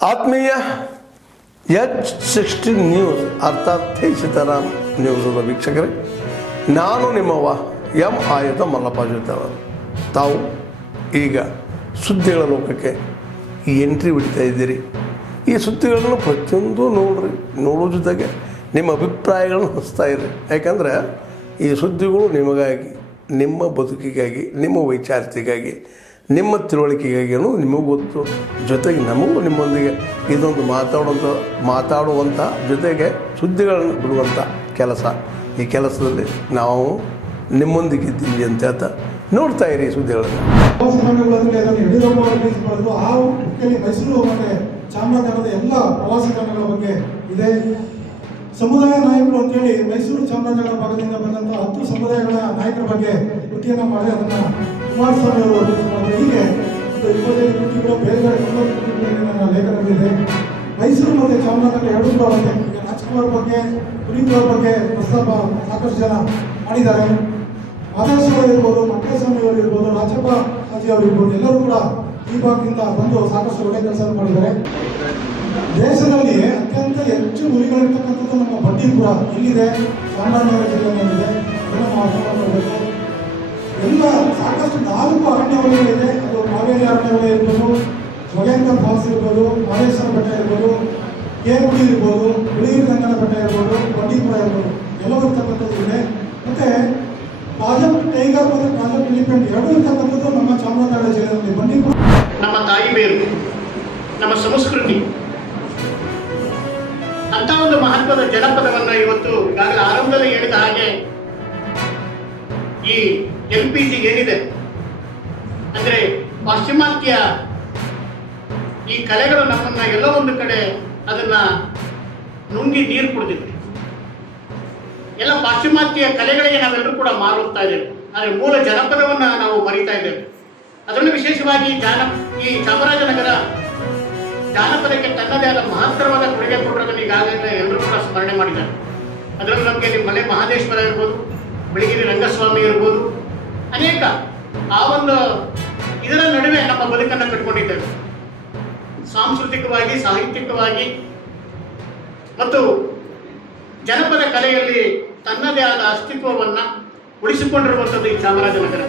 ಆತ್ಮೀಯ H16 news ಅರ್ಥಾತ್ ಹೇ ಸೀತಾರಾಮ್ ನ್ಯೂಸದ ವೀಕ್ಷಕರೇ, ನಾನು ನಿಮ್ಮವ ಎಂ ಆಯುಧ ಮಲ್ಲಪ್ಪ ಜೊತೆಯವರು. ತಾವು ಈಗ ಸುದ್ದಿಗಳ ಲೋಕಕ್ಕೆ ಎಂಟ್ರಿ ಹೊಡಿತಾ ಇದ್ದೀರಿ. ಈ ಸುದ್ದಿಗಳನ್ನು ಪ್ರತಿಯೊಂದು ನೋಡೋ ಜೊತೆಗೆ ನಿಮ್ಮ ಅಭಿಪ್ರಾಯಗಳನ್ನು ಹಂಚ್ತಾ ಇರಿ. ಯಾಕಂದರೆ ಈ ಸುದ್ದಿಗಳು ನಿಮಗಾಗಿ, ನಿಮ್ಮ ಬದುಕಿಗಾಗಿ, ನಿಮ್ಮ ವೈಚಾರಿಕೆಗಾಗಿ, ನಿಮ್ಮ ತಿಳುವಳಿಕೆಗಾಗಿಯೂ ನಿಮಗೂ ಗೊತ್ತು. ಜೊತೆಗೆ ನಮಗೂ ನಿಮ್ಮೊಂದಿಗೆ ಇದೊಂದು ಮಾತಾಡುವಂಥ ಜೊತೆಗೆ ಸುದ್ದಿಗಳನ್ನು ಬಿಡುವಂಥ ಕೆಲಸ. ಈ ಕೆಲಸದಲ್ಲಿ ನಾವು ನಿಮ್ಮೊಂದಿಗಿದ್ದೀವಿ ಅಂತ ಹೇಳ್ತಾ ನೋಡ್ತಾ ಇರಿ ಸುದ್ದಿಗಳನ್ನು. ಮೈಸೂರು ಮತ್ತು ಚಾಮರಾಜನಗರದ ಎಲ್ಲ ಪ್ರವಾಸಿ ತಾಣಗಳ ಬಗ್ಗೆ ಇದೆ. ಸಮುದಾಯ ನಾಯಕರು ಅಂತೇಳಿ ಮೈಸೂರು ಚಾಮರಾಜನಗರ ಭಾಗದಿಂದ ಬಂದಂಥ 10 ಸಮುದಾಯಗಳ ನಾಯಕರ ಬಗ್ಗೆ ಕೃತಿಯನ್ನು ಮಾಡಿ ಅದನ್ನು ಕುಮಾರಸ್ವಾಮಿ ಅವರು ಹೀಗೆ 25 ಕೃತಿಗಳು ಬೇರೆ ಬೇರೆ ನನ್ನ ಲೇಖನಗಳಿದೆ. ಮೈಸೂರು ಮತ್ತು ಚಾಮರಾಜನಗರ ಎರಡೂ ಕೂಡ ಬಗ್ಗೆ ರಾಜ್ಕುಮಾರ್ ಬಗ್ಗೆ, ಪುನೀತ್ ಅವ್ರ ಬಗ್ಗೆ ಪ್ರಸ್ತಾಪ ಸಾಕಷ್ಟು ಜನ ಮಾಡಿದ್ದಾರೆ. ಮಾದೇಶ್ವರ ಇರ್ಬೋದು, ಮಂಟೇಸ್ವಾಮಿ ಅವರು ಇರ್ಬೋದು, ರಾಜಪ್ಪ ಹಾಜಿ ಅವರು ಇರ್ಬೋದು, ಎಲ್ಲರೂ ಕೂಡ ಈ ಭಾಗದಿಂದ ಬಂದು ಸಾಕಷ್ಟು ಒಳ್ಳೆಯ ಕೆಲಸ ಮಾಡಿದ್ದಾರೆ. ದೇಶದಲ್ಲಿ ಅತ್ಯಂತ ಹೆಚ್ಚು ಹುಲಿಗಳಿರ್ತಕ್ಕಂಥದ್ದು ನಮ್ಮ ಬಂಡೀಪುರ ಇಲ್ಲಿದೆ, ಚಾಮರಾಜನಗರ ಜಿಲ್ಲೆಯಲ್ಲಿದೆ. ಅದನ್ನು ನಾವು ಅರ್ಥ ಮಾಡಬೇಕು. ಎಲ್ಲ ಸಾಕಷ್ಟು 4 ಅರಣ್ಯ ವಲಯಗಳಿದೆ. ಅದು ಕಾವೇರಿ ಅರಣ್ಯ ವಲಯ ಇರ್ಬೋದು, ಜೋಗೇಂದ್ರ ಫಾಲ್ಸ್ ಇರ್ಬೋದು, ಮಾದೇಶ್ವರ ಬೆಟ್ಟ ಇರ್ಬೋದು, ಕೇಗುಡಿ ಇರ್ಬೋದು, ಬಿಳಿಗಿರಿ ರಂಗನ ಬೆಟ್ಟ ಇರ್ಬೋದು, ಬಂಡೀಪುರ ಇರ್ಬೋದು, ಎಲ್ಲವೂ ಇರ್ತಕ್ಕಂಥದ್ದು ಇದೆ. ಮತ್ತು ಪ್ರಾಜೆಕ್ಟ್ ಟೈಗರ್ ಮತ್ತು ಪ್ರಾಜೆಕ್ಟ್ ಎಲಿಫೆಂಟ್ ಎರಡೂ ಇರ್ತಕ್ಕಂಥದ್ದು ನಮ್ಮ ಚಾಮರಾಜನಗರ ಜಿಲ್ಲೆಯಲ್ಲಿ. ಬಂಡೀಪುರ ನಮ್ಮ ತಾಯಿ ಬೇರು, ನಮ್ಮ ಸಂಸ್ಕೃತಿ ಅಂತ ಒಂದು ಮಹತ್ವದ ಜನಪದವನ್ನು ಇವತ್ತು ಈಗಾಗಲೇ ಆರಂಭದಲ್ಲಿ ಹೇಳಿದ ಹಾಗೆ ಈ LPG ಏನಿದೆ ಅಂದ್ರೆ ಪಾಶ್ಚಿಮಾತ್ಯ ಈ ಕಲೆಗಳು ನಮ್ಮನ್ನ ಎಲ್ಲೋ ಒಂದು ಕಡೆ ಅದನ್ನ ನುಂಗಿ ನೀರು ಕುಡಿದಿದೆ. ಎಲ್ಲ ಪಾಶ್ಚಿಮಾತ್ಯ ಕಲೆಗಳಿಗೆ ನಾವೆಲ್ಲರೂ ಕೂಡ ಮಾರುತ್ತಾ ಇದ್ದೇವೆ, ಆದರೆ ಮೂಲ ಜನಪದವನ್ನ ನಾವು ಮರಿತಾ ಇದ್ದೇವೆ. ಅದರಲ್ಲೂ ವಿಶೇಷವಾಗಿ ಈ ಚಾಮರಾಜನಗರ ಜಾನಪದಕ್ಕೆ ತನ್ನದೇ ಆದ ಮಹತ್ತರವಾದ ಕೊಡುಗೆ ಕೊಟ್ಟಿರೋದನ್ನು ಈಗಾಗಲೇ ಎಲ್ಲರೂ ಕೂಡ ಸ್ಮರಣೆ ಮಾಡಿದ್ದಾರೆ. ಅದರಲ್ಲೂ ನಮಗೆ ಮಲೆ ಮಹದೇಶ್ವರ ಇರ್ಬೋದು, ಬಿಳಿಗಿರಿ ರಂಗಸ್ವಾಮಿ ಇರ್ಬೋದು, ಅನೇಕ ಆ ಒಂದು ಇದರ ನಡುವೆ ನಮ್ಮ ಬದುಕನ್ನು ಕಟ್ಕೊಂಡಿದ್ದೇವೆ. ಸಾಂಸ್ಕೃತಿಕವಾಗಿ, ಸಾಹಿತ್ಯಿಕವಾಗಿ ಮತ್ತು ಜನಪದ ಕಲೆಯಲ್ಲಿ ತನ್ನದೇ ಆದ ಅಸ್ತಿತ್ವವನ್ನು ಉಳಿಸಿಕೊಂಡಿರುವಂಥದ್ದು ಈ ಚಾಮರಾಜನಗರ.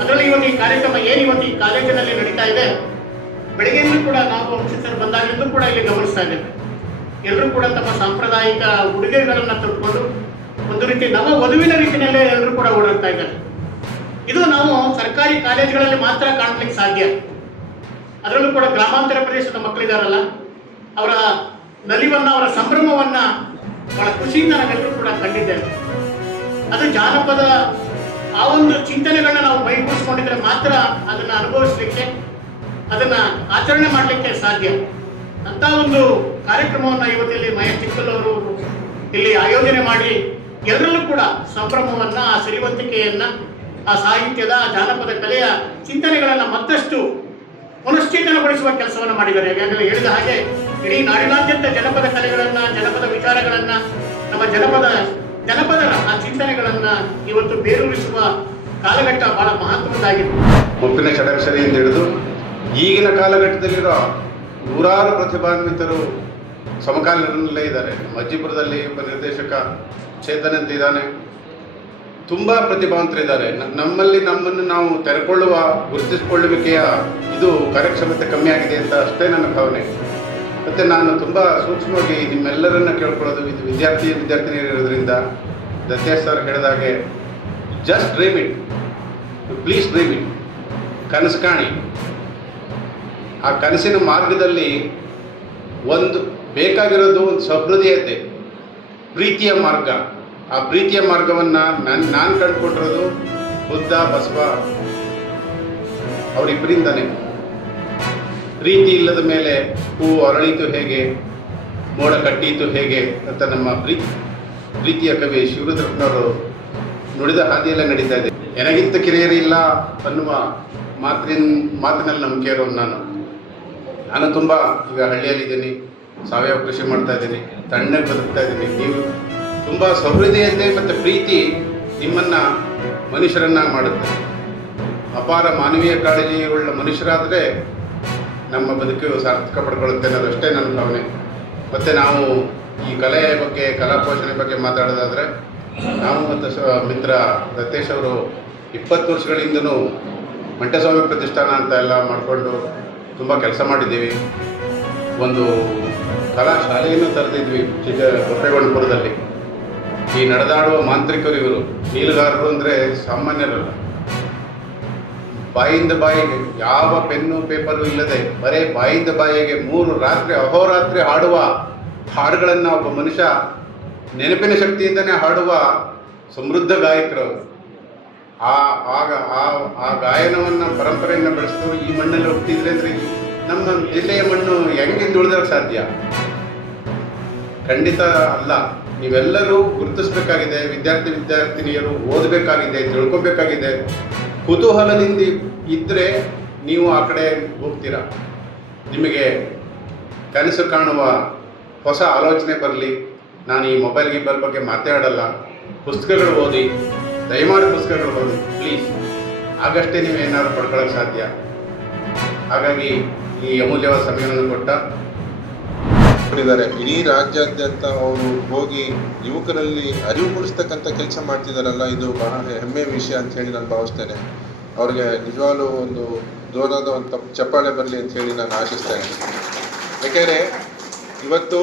ಅದರಲ್ಲಿ ಇವತ್ತು ಈ ಕಾರ್ಯಕ್ರಮ ಇವತ್ತು ಈ ಕಾಲೇಜಿನಲ್ಲಿ ನಡೀತಾ ಇದೆ. ಬೆಳಗ್ಗೆಯೂ ಕೂಡ ನಾವು ಶಿಕ್ಷಕರು ಬಂದಾಗಲೂ ಕೂಡ ಇಲ್ಲಿ ಗಮನಿಸ್ತಾ ಇದ್ದೇವೆ. ಎಲ್ಲರೂ ಕೂಡ ತಮ್ಮ ಸಾಂಪ್ರದಾಯಿಕ ಉಡುಗೆಗಳನ್ನು ತೊಟ್ಕೊಂಡು ಒಂದು ರೀತಿ ನವ ವಧುವಿನ ರೀತಿಯಲ್ಲೇ ಎಲ್ಲರೂ ಕೂಡ ಓಡಾಡ್ತಾ ಇದ್ದಾರೆ. ಇದು ನಾವು ಸರ್ಕಾರಿ ಕಾಲೇಜುಗಳಲ್ಲಿ ಮಾತ್ರ ಕಾಣಲಿಕ್ಕೆ ಸಾಧ್ಯ. ಅದರಲ್ಲೂ ಕೂಡ ಗ್ರಾಮಾಂತರ ಪ್ರದೇಶದ ಮಕ್ಕಳಿದಾರಲ್ಲ, ಅವರ ನಲಿವನ್ನು, ಅವರ ಸಂಭ್ರಮವನ್ನು ಬಹಳ ಖುಷಿಯಿಂದ ನಾವೆಲ್ಲರೂ ಕೂಡ ಕಂಡಿದ್ದೇವೆ. ಅದು ಜಾನಪದ ಆ ಒಂದು ಚಿಂತನೆಗಳನ್ನ ನಾವು ಮೈಗೂಡಿಸ್ಕೊಂಡಿದ್ರೆ ಮಾತ್ರ ಅದನ್ನು ಅನುಭವಿಸಲಿಕ್ಕೆ, ಅದನ್ನು ಆಚರಣೆ ಮಾಡಲಿಕ್ಕೆ ಸಾಧ್ಯ. ಅಂತ ಒಂದು ಕಾರ್ಯಕ್ರಮವನ್ನು ಇವತ್ತಿಲ್ಲಿ ಮಹೇಶ್ ಚಿಕ್ಕಲ್ ಅವರು ಇಲ್ಲಿ ಆಯೋಜನೆ ಮಾಡಿ ಎಲ್ಲರಲ್ಲೂ ಕೂಡ ಸಂಭ್ರಮವನ್ನು, ಆ ಸಿರಿವಂತಿಕೆಯನ್ನು, ಆ ಸಾಹಿತ್ಯದ, ಜಾನಪದ ಕಲೆಯ ಚಿಂತನೆಗಳನ್ನು ಮತ್ತಷ್ಟು ಪುನಶ್ಚೇತನಗೊಳಿಸುವ ಕೆಲಸವನ್ನು ಮಾಡಿದ್ದಾರೆ. ಈಗಾಗಲೇ ಹೇಳಿದ ಹಾಗೆ ಇಡೀ ನಾಡಿನಾದ್ಯಂತ ಜನಪದ ಕಲೆಗಳನ್ನು, ಜನಪದ ವಿಚಾರಗಳನ್ನು, ನಮ್ಮ ಜನಪದರ ಆ ಚಿಂತನೆಗಳನ್ನು ಇವತ್ತು ಬೇರೂರಿಸುವ ಕಾಲಘಟ್ಟ ಬಹಳ ಮಹತ್ವದ್ದಾಗಿದೆ. ಮುಪ್ಪಿನ ಷಡಕ್ಷರಿಯಿಂದ ಹಿಡಿದು ಈಗಿನ ಕಾಲಘಟ್ಟದಲ್ಲಿರೋ ನೂರಾರು ಪ್ರತಿಭಾನ್ವಿತರು ಸಮಕಾಲೀನರಲ್ಲೇ ಇದ್ದಾರೆ. ಮಜ್ಜಿಪುರದಲ್ಲಿ ಒಬ್ಬ ನಿರ್ದೇಶಕ ಚೇತನ್ ಅಂತ ಇದ್ದಾನೆ. ತುಂಬ ಪ್ರತಿಭಾವಂತರಿದ್ದಾರೆ. ನಮ್ಮನ್ನು ನಾವು ತೆರೆಕೊಳ್ಳುವ, ಗುರುತಿಸಿಕೊಳ್ಳುವಿಕೆಯ ಇದು ಕಾರ್ಯಕ್ಷಮತೆ ಕಮ್ಮಿ ಆಗಿದೆ ಅಂತ ಅಷ್ಟೇ ನನ್ನ ಭಾವನೆ. ಮತ್ತು ನಾನು ತುಂಬ ಸೂಕ್ಷ್ಮವಾಗಿ ನಿಮ್ಮೆಲ್ಲರನ್ನ ಕೇಳ್ಕೊಳ್ಳೋದು, ಇದು ವಿದ್ಯಾರ್ಥಿನಿಯರಿರೋದ್ರಿಂದ ದತ್ತೇಶ್ ಸರ್ ಹೇಳಿದಾಗೆ just dream it, please dream it. ಕನಸು ಕಾಣಿ. ಆ ಕನಸಿನ ಮಾರ್ಗದಲ್ಲಿ ಒಂದು ಬೇಕಾಗಿರೋದು ಒಂದು ಸಹೃದಯತೆ, ಪ್ರೀತಿಯ ಮಾರ್ಗ. ಆ ಪ್ರೀತಿಯ ಮಾರ್ಗವನ್ನು ನಾನು ಕಂಡುಕೊಂಡಿರೋದು ಬುದ್ಧ, ಬಸವ ಅವರಿಬ್ಬರಿಂದನೇ. ಪ್ರೀತಿ ಇಲ್ಲದ ಮೇಲೆ ಹೂವು ಅರಳಿತು ಹೇಗೆ, ಮೋಡ ಕಟ್ಟೀತು ಹೇಗೆ ಅಂತ ನಮ್ಮ ಪ್ರೀತಿಯ ಕವಿ ಶಿವರುದ್ರಪ್ಪನವರು ನುಡಿದ ಹಾದಿಯಲ್ಲೇ ನಡೀತಾ ಇದೆ. ನನಗಿಂತ ಕಿರಿಯರಿಲ್ಲ ಅನ್ನುವ ಮಾತಿನಲ್ಲಿ ನಂಬಿಕೆ ಇರೋನು ನಾನು ತುಂಬ ಈಗ ಹಳ್ಳಿಯಲ್ಲಿದ್ದೀನಿ, ಸಾವಯವ ಕೃಷಿ ಮಾಡ್ತಾ ಇದ್ದೀನಿ, ತಣ್ಣಗೆ ಬದುಕ್ತಾ ಇದ್ದೀನಿ. ನೀವು ತುಂಬ ಸಹೃದಯತೆ ಮತ್ತು ಪ್ರೀತಿ ನಿಮ್ಮನ್ನು ಮನುಷ್ಯರನ್ನಾಗಿ ಮಾಡುತ್ತೆ. ಅಪಾರ ಮಾನವೀಯ ಕಾಳಜಿಯುಳ್ಳ ಮನುಷ್ಯರಾದರೆ ನಮ್ಮ ಬದುಕು ಸಾರ್ಥಕ ಪಡ್ಕೊಳ್ಳುತ್ತೆ ಅನ್ನೋದಷ್ಟೇ ನನ್ನ ಭಾವನೆ. ಮತ್ತು ನಾವು ಈ ಕಲೆಯ ಬಗ್ಗೆ, ಕಲಾ ಪೋಷಣೆ ಬಗ್ಗೆ ಮಾತಾಡೋದಾದರೆ, ನಾವು ಮತ್ತು ಮಿತ್ರ ರತೇಶ್ ಅವರು 20 ವರ್ಷಗಳಿಂದನೂ ಮಂಟಸ್ವಾಮಿ ಪ್ರತಿಷ್ಠಾನ ಅಂತ ಎಲ್ಲ ಮಾಡಿಕೊಂಡು ತುಂಬ ಕೆಲಸ ಮಾಡಿದ್ದೀವಿ. ಒಂದು ಕಲಾ ಶಾಲೆಯನ್ನು ತೆರೆದಿದ್ವಿ ಗೊಪ್ಪೇಗೌಡಪುರದಲ್ಲಿ. ಈ ನಡೆದಾಡುವ ಮಾಂತ್ರಿಕರು ಇವರು, ನೀಲುಗಾರರು ಅಂದರೆ ಸಾಮಾನ್ಯರಲ್ಲ. ಬಾಯಿಂದ ಬಾಯಿಗೆ ಯಾವ ಪೆನ್ನು ಪೇಪರು ಇಲ್ಲದೆ ಬರೀ ಬಾಯಿಂದ ಬಾಯಿಗೆ 3 ರಾತ್ರಿ ಅಹೋರಾತ್ರಿ ಹಾಡುವ ಹಾಡುಗಳನ್ನು ಒಬ್ಬ ಮನುಷ್ಯ ನೆನಪಿನ ಶಕ್ತಿಯಿಂದನೇ ಹಾಡುವ ಸಮೃದ್ಧ ಗಾಯಕರು. ಆ ಗಾಯನವನ್ನು ಪರಂಪರೆಯನ್ನು ಬೆಳೆಸಿದವರು ಈ ಮಣ್ಣಲ್ಲಿ ಹುಟ್ಟಿದ್ರೆ ಅಂದರೆ ನಮ್ಮ ಜಿಲ್ಲೆಯ ಮಣ್ಣು ಹೆಂಗೆ ಉಳಿದಕ್ಕೆ ಸಾಧ್ಯ? ಖಂಡಿತ ಅಲ್ಲ. ನೀವೆಲ್ಲರೂ ಗುರುತಿಸಬೇಕಾಗಿದೆ. ವಿದ್ಯಾರ್ಥಿನಿಯರು ಓದಬೇಕಾಗಿದೆ, ತಿಳ್ಕೊಬೇಕಾಗಿದೆ. ಕುತೂಹಲದಿಂದ ಇದ್ದರೆ ನೀವು ಆ ಕಡೆ ಹೋಗ್ತೀರಾ. ನಿಮಗೆ ಕನಸು ಕಾಣುವ ಹೊಸ ಆಲೋಚನೆ ಬರಲಿ. ನಾನು ಈ ಮೊಬೈಲ್ ಗಿಬಲ್ ಬಗ್ಗೆ ಮಾತಾಡಲ್ಲ. ಪುಸ್ತಕಗಳು ಓದಿ, ದಯಮಾಡಿ ಪುಸ್ತಕಗಳು ಓದಿ ಪ್ಲೀಸ್. ಆಗಷ್ಟೇ ನೀವು ಏನಾದ್ರು ಪಡ್ಕೊಳ್ಳೋಕೆ ಸಾಧ್ಯ. ಹಾಗಾಗಿ ಈ ಅಮೂಲ್ಯವಾದ ಸಮಯವನ್ನು ಕೊಟ್ಟ ಇಡೀ ರಾಜ್ಯಾದ್ಯಂತ ಅವರು ಹೋಗಿ ಯುವಕರಲ್ಲಿ ಅರಿವು ಮೂಡಿಸ್ತಕ್ಕಂಥ ಕೆಲಸ ಮಾಡ್ತಿದ್ದಾರಲ್ಲ, ಇದು ಬಹಳ ಹೆಮ್ಮೆಯ ವಿಷಯ ಅಂತ ಹೇಳಿ ನಾನು ಭಾವಿಸ್ತೇನೆ. ಅವ್ರಿಗೆ ನಿಜವಾಗ್ಲೂ ಒಂದು ಜೋರಾದ ಒಂದು ಚಪ್ಪಾಳೆ ಬರಲಿ ಅಂತ ಹೇಳಿ ನಾನು ಆಶಿಸ್ತೇನೆ. ಯಾಕೆಂದರೆ ಇವತ್ತು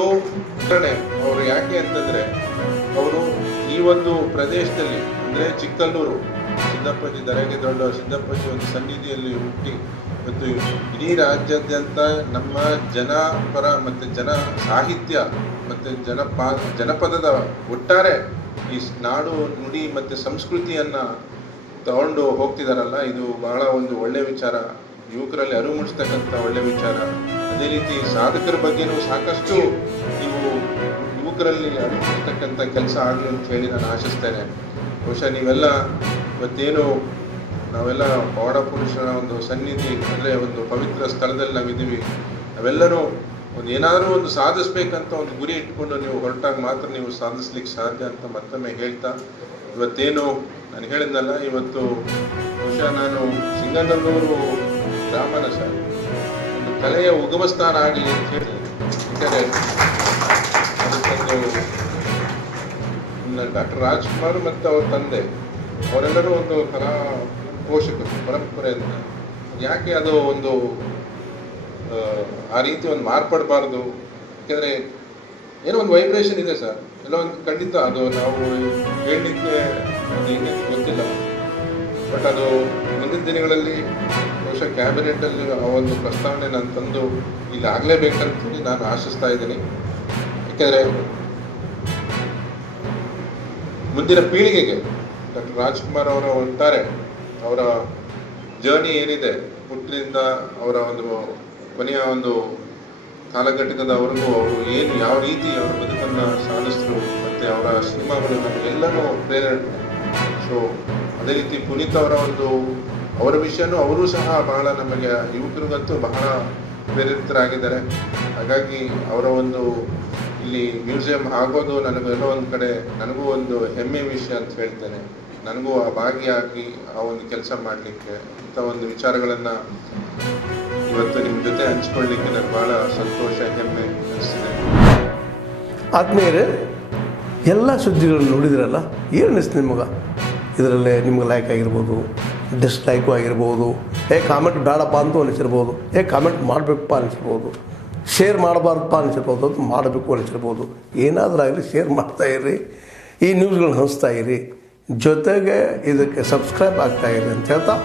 ಅವರು ಯಾಕೆ ಅಂತಂದರೆ, ಅವರು ಈ ಒಂದು ಪ್ರದೇಶದಲ್ಲಿ ಅಂದರೆ ಚಿಕ್ಕಲ್ಲೂರು ಸಿದ್ದಪ್ಪಾಜಿ ದರೆಗೆ ದೊಡ್ಡ ಸಿದ್ದಪ್ಪಾಜಿ ಒಂದು ಸನ್ನಿಧಿಯಲ್ಲಿ ಹುಟ್ಟಿ ಇವತ್ತು ಇಡೀ ರಾಜ್ಯಾದ್ಯಂತ ನಮ್ಮ ಜನಪರ ಮತ್ತು ಜನ ಸಾಹಿತ್ಯ ಮತ್ತು ಜನಪದದ ಒಟ್ಟಾರೆ ಈ ನಾಡು ನುಡಿ ಮತ್ತು ಸಂಸ್ಕೃತಿಯನ್ನು ತಗೊಂಡು ಹೋಗ್ತಿದ್ದಾರಲ್ಲ, ಇದು ಬಹಳ ಒಂದು ಒಳ್ಳೆಯ ವಿಚಾರ. ಯುವಕರಲ್ಲಿ ಅರಿವು ಮೂಡಿಸ್ತಕ್ಕಂಥ ಒಳ್ಳೆಯ ವಿಚಾರ. ಅದೇ ರೀತಿ ಸಾಧಕರ ಬಗ್ಗೆನೂ ಸಾಕಷ್ಟು ನೀವು ಯುವಕರಲ್ಲಿ ಅರಿವು ಮೂಡಿಸ್ತಕ್ಕಂಥ ಕೆಲಸ ಆಗಲಿ ಅಂತ ಹೇಳಿ ನಾನು ಆಶಿಸ್ತೇನೆ. ಬಹುಶಃ ನೀವೆಲ್ಲ ಇವತ್ತೇನು ನಾವೆಲ್ಲ ಪವಾಡ ಪುರುಷರ ಒಂದು ಸನ್ನಿಧಿ ಅಂದರೆ ಒಂದು ಪವಿತ್ರ ಸ್ಥಳದಲ್ಲಿ ನಾವಿದ್ದೀವಿ. ನಾವೆಲ್ಲರೂ ಏನಾದರೂ ಒಂದು ಸಾಧಿಸ್ಬೇಕಂತ ಒಂದು ಗುರಿ ಇಟ್ಕೊಂಡು ನೀವು ಹೊರಟಾಗ ಮಾತ್ರ ನೀವು ಸಾಧಿಸ್ಲಿಕ್ಕೆ ಸಾಧ್ಯ ಅಂತ ಮತ್ತೊಮ್ಮೆ ಹೇಳ್ತಾ, ಇವತ್ತೇನು ನಾನು ಹೇಳಿದ್ನಲ್ಲ, ಇವತ್ತು ಬಹುಶಃ ನಾನು ಸಿಂಗನಲ್ಲೂರು ಗ್ರಾಮನ ಸರ್ ಒಂದು ಕಲೆಯ ಉಗಮ ಸ್ಥಾನ ಆಗಲಿ ಅಂತ ಹೇಳಿ. ಯಾಕಂದರೆ ಅದಕ್ಕೊಂದು ಡಾಕ್ಟರ್ ರಾಜ್ಕುಮಾರ್ ಮತ್ತು ಅವ್ರ ತಂದೆ ಅವರೆಲ್ಲರೂ ಒಂದು ಕಲಾ ಪೋಷಕರು ಪರಂಪರೆಯಿಂದ. ಯಾಕೆ ಅದು ಒಂದು ಆ ರೀತಿ ಒಂದು ಮಾರ್ಪಡಬಾರ್ದು? ಯಾಕೆಂದರೆ ಏನೋ ಒಂದು ವೈಬ್ರೇಷನ್ ಇದೆ ಸರ್, ಎಲ್ಲೋ ಒಂದು ಖಂಡಿತ ಅದು ನಾವು ಹೇಳಲಿಕ್ಕೆ ಅದು ಗೊತ್ತಿಲ್ಲ. ಬಟ್ ಅದು ಮುಂದಿನ ದಿನಗಳಲ್ಲಿ ಬಹುಶಃ ಕ್ಯಾಬಿನೆಟಲ್ಲಿ ಆ ಒಂದು ಪ್ರಸ್ತಾವನೆ ನಾನು ತಂದು ಇಲ್ಲಿ ಆಗಲೇಬೇಕಂತೇಳಿ ನಾನು ಆಶಿಸ್ತಾ ಇದ್ದೀನಿ. ಯಾಕೆಂದರೆ ಮುಂದಿನ ಪೀಳಿಗೆಗೆ ಡಾಕ್ಟರ್ ರಾಜ್ಕುಮಾರ್ ಅವರ ಒಟ್ಟಾರೆ ಅವರ ಜರ್ನಿ ಏನಿದೆ, ಹುಟ್ಟಿನಿಂದ ಅವರ ಒಂದು ಕೊನೆಯ ಒಂದು ಕಾಲಘಟ್ಟದವರೆಗೂ ಅವರು ಏನು ಯಾವ ರೀತಿ ಅವರ ಬದುಕನ್ನು ಸಾಧಿಸಿದ್ರು ಮತ್ತು ಅವರ ಸಿನಿಮಾಗಳು ನಮಗೆಲ್ಲನೂ ಪ್ರೇರಣೆ. ಸೊ ಅದೇ ರೀತಿ ಪುನೀತ್ ಅವರ ಒಂದು ಅವರ ವಿಷಯನೂ ಅವರೂ ಸಹ ಬಹಳ ನಮಗೆ ಯುವಕರಿಗಂತೂ ಬಹಳ ಪ್ರೇರಿತರಾಗಿದ್ದಾರೆ. ಹಾಗಾಗಿ ಅವರ ಒಂದು ಇಲ್ಲಿ ಮ್ಯೂಸಿಯಂ ಆಗೋದು ನನಗೆಲ್ಲೋ ಒಂದು ಕಡೆ ನನಗೂ ಒಂದು ಹೆಮ್ಮೆಯ ವಿಷಯ ಅಂತ ಹೇಳ್ತೇನೆ. ನನಗೂ ಆ ಭಾಗಿಯಾಗಿ ಆ ಒಂದು ಕೆಲಸ ಮಾಡಲಿಕ್ಕೆ ಇಂಥ ಒಂದು ವಿಚಾರಗಳನ್ನು ಇವತ್ತು ನಿಮ್ಮ ಜೊತೆ ಹಂಚ್ಕೊಳ್ಳಿಕ್ಕೆ ನನಗೆ ಭಾಳ ಸಂತೋಷ, ಹೆಮ್ಮೆ ಅನಿಸ್ತಿದೆ. ಆದ್ಮೇಲೆ ಎಲ್ಲ ಸುದ್ದಿಗಳನ್ನು ನೋಡಿದ್ರಲ್ಲ, ಏನು ಅನಿಸ್ತು ನಿಮಗೆ? ಇದರಲ್ಲೇ ನಿಮ್ಗೆ ಲೈಕ್ ಆಗಿರ್ಬೋದು, ಡಿಸ್ಲೈಕು ಆಗಿರ್ಬೋದು, ಕಾಮೆಂಟ್ ಬೇಡಪ್ಪ ಅಂತೂ ಅನಿಸಿರ್ಬೋದು, ಕಾಮೆಂಟ್ ಮಾಡಬೇಕಪ್ಪ ಅನಿಸಿರ್ಬೋದು, ಶೇರ್ ಮಾಡಬಾರ್ದಪ್ಪ ಅನಿಸಿರ್ಬೋದು, ಅದು ಮಾಡಬೇಕು ಅನಿಸಿರ್ಬೋದು. ಏನಾದರೂ ಆಗಲಿ ಶೇರ್ ಮಾಡ್ತಾಯಿರಿ, ಈ ನ್ಯೂಸ್ಗಳನ್ನ ಹಂಚ್ತಾ ಇರಿ, ಜೊತೆಗೆ ಇದಕ್ಕೆ ಸಬ್ಸ್ಕ್ರೈಬ್ ಆಗ್ತಾಯಿರಿ ಅಂತ ಹೇಳ್ತಾ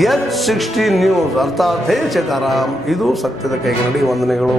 H16 ನ್ಯೂಸ್ ಅರ್ಥಾತ್ ಹೇ ಸೀತಾರಾಮ್, ಇದು ಸತ್ಯದ ಕೈಗೆ ನಡಿ. ವಂದನೆಗಳು.